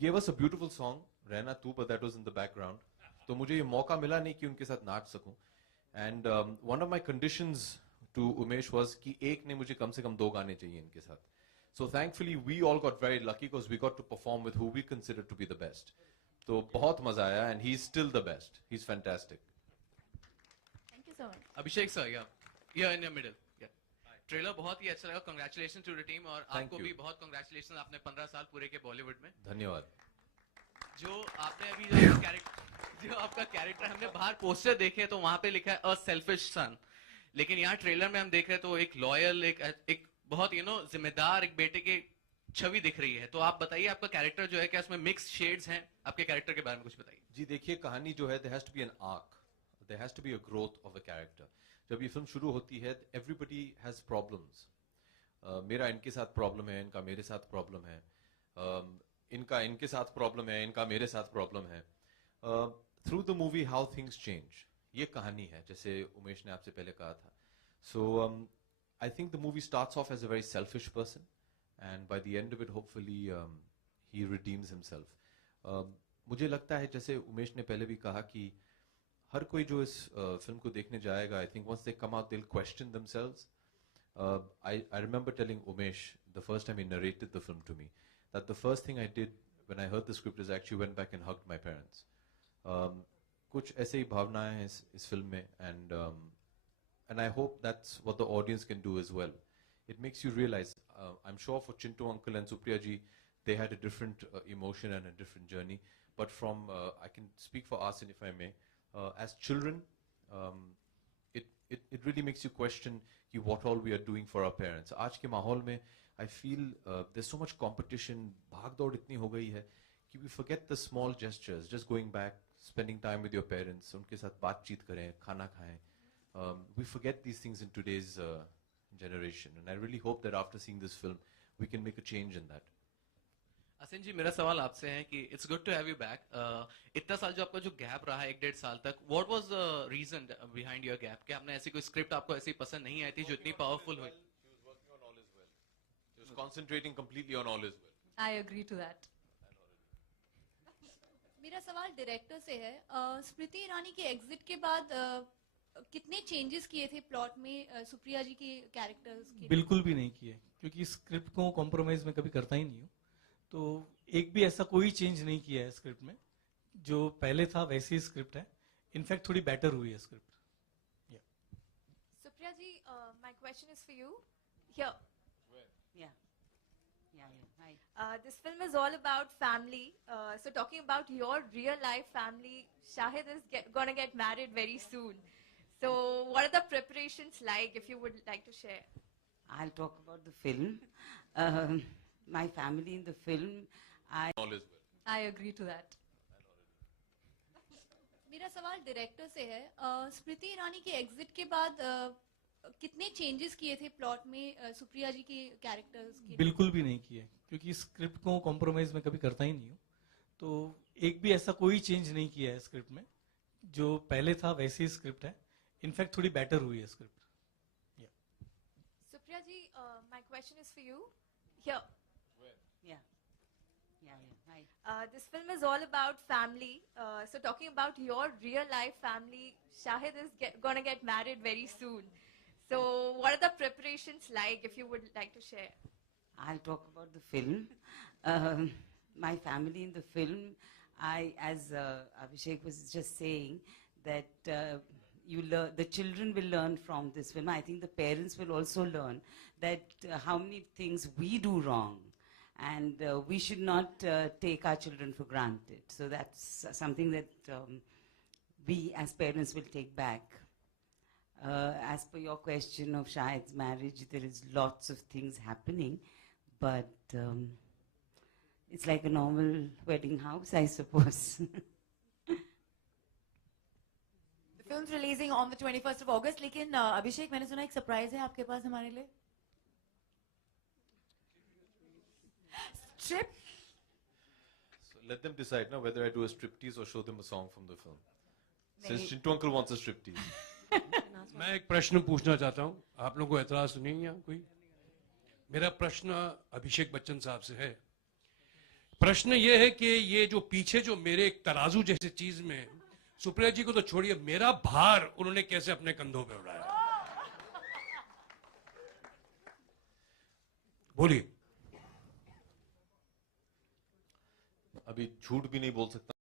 gave us a beautiful song, Rehna Tu, but that was in the background. तो मुझे ये मौका मिला नहीं कि उनके साथ नाच सकूं. And one of my conditions to Umesh was कि एक ने मुझे कम से कम 2 गाने चाहिए इनके साथ. So thankfully we all got very lucky because we got to perform with who we consider to be the best. तो बहुत मजा आया and he's still the best. He's fantastic. Thank you so much. Abhishek sir, yeah, in the middle. Yeah. Trailer बहुत ही अच्छा लगा. Congratulations to the team और आपको भी बहुत congratulations. आपने 15 साल पूरे के बॉलीवुड में. धन्यवाद. जो आपने अभी जो आपका कैरेक्टर हमने बाहर पोस्टर देखे तो वहां पे लिखा है अ सेल्फिश सन, लेकिन यहाँ ट्रेलर में हम देख रहे हैं तो एक लॉयल, एक बहुत जिम्मेदार एक बेटे की छवि दिख रही है. तो आप बताइए आपका कैरेक्टर जो है क्या उसमें मिक्स शेड्स हैं? आपके कैरेक्टर के बारे में कुछ बताइए. जी देखिए, कहानी जो है there has to be an arc, there has to be a growth of a character. जब ये फिल्म शुरू होती है everybody has problems. मेरा इनके साथ प्रॉब्लम है, इनका मेरे साथ प्रॉब्लम है, इनका इनके साथ प्रॉब्लम है, इनका मेरे साथ प्रॉब्लम है. Through the movie how things change, ये कहानी है जैसे उमेश ने आपसे पहले कहा था. So I think the movie starts off as a very selfish person and by the end of it hopefully he redeems himself. मुझे लगता है जैसे उमेश ने पहले भी कहा कि हर कोई जो इस फिल्म को देखने जाएगा, I think once they come out they'll question themselves. I remember telling Umesh the first time he narrated the film to me that the first thing I did when I heard the script is actually went back and hugged my parents. कुछ ऐसे ही भावनाएं हैं इस film में and I hope that's what the audience can do as well. It makes you realize, I'm sure for Chintu uncle and Supriya ji, they had a different emotion and a different journey, but from I can speak for us and if I may, as children, it really makes you question what all we are doing for our parents. आज के माहौल में I feel there's so much competition, भाग दौड़ इतनी हो गई है कि we forget the small gestures, just going back, spending time with your parents, उनके साथ बातचीत करें, खाना खाएं. We forget these things in today's generation, and I really hope that after seeing this film, we can make a change in that. असिन जी, मेरा सवाल आपसे है कि it's good to have you back. इतना साल जो आपका जो गैप रहा है 1-1.5 साल तक, what was the reason behind your gap? क्या आपने ऐसी कोई स्क्रिप्ट आपको ऐसी पसंद नहीं आई थी जो इतनी पावरफुल हुई? He was working on All Is Well. He was concentrating completely on All Is Well. I agree to that. मेरा सवाल डायरेक्टर से है. स्मृति ईरानी के एग्जिट के बाद कितने चेंजेस किए थे प्लॉट में सुप्रिया जी के कैरेक्टर्स के? बिल्कुल भी नहीं किए, क्योंकि स्क्रिप्ट को कॉम्प्रोमाइज में कभी करता ही नहीं हूँ. तो एक भी ऐसा कोई चेंज नहीं किया है स्क्रिप्ट में. जो पहले था वैसी ही स्क्रिप्ट है. इनफैक्ट थोड़ी बेटर हुई है script. Supriya ji, my question is for you. Here. Yeah. Hi. This film is all about family. So talking about your real life family, Shahid is gonna get married very soon. So what are the preparations like, if you would like to share? I'll talk about the film. My family in the film, All Is Well. I agree to that. मेरा सवाल director से है. स्मृति ईरानी के exit के बाद कितने changes किए थे प्लॉट में सुप्रिया जी के कैरेक्टर्स के? बिल्कुल भी नहीं किए, क्योंकि स्क्रिप्ट को कॉम्प्रोमाइज में कभी करता ही नहीं हूँ. तो एक भी ऐसा कोई चेंज नहीं किया है स्क्रिप्ट में. जो पहले था वैसी ही स्क्रिप्ट है. इनफैक्ट थोड़ी बेटर हुई है script. Supriya ji, my question is for you. Here. yeah. Hi. This film is all about family. So talking about your real life family, Shahid is gonna get married very soon. So what are the preparations like, if you would like to share? I'll talk about the film. My family in the film, as Abhishek was just saying, that the children will learn from this film. I think the parents will also learn that how many things we do wrong, and we should not take our children for granted. So that's something that we as parents will take back. As per your question of Shahid's marriage, there is lots of things happening, but it's like a normal wedding house, I suppose. The film's releasing on the 21st of August. लेकिन अभिषेक, मैंने सुना एक surprise है आपके पास हमारे लिए. Strip? So let them decide now whether I do a striptease or show them a song from the film. Since Chintu uncle wants a striptease. मैं एक प्रश्न पूछना चाहता हूँ. आप लोगों को एतराज तो नहीं है कोई? मेरा प्रश्न अभिषेक बच्चन साहब से है प्रश्न ये है कि ये जो पीछे जो मेरे एक तराजू जैसी चीज में, सुप्रिया जी को तो छोड़िए, मेरा भार उन्होंने कैसे अपने कंधों पे उड़ाया? बोलिए। अभी झूठ भी नहीं बोल सकता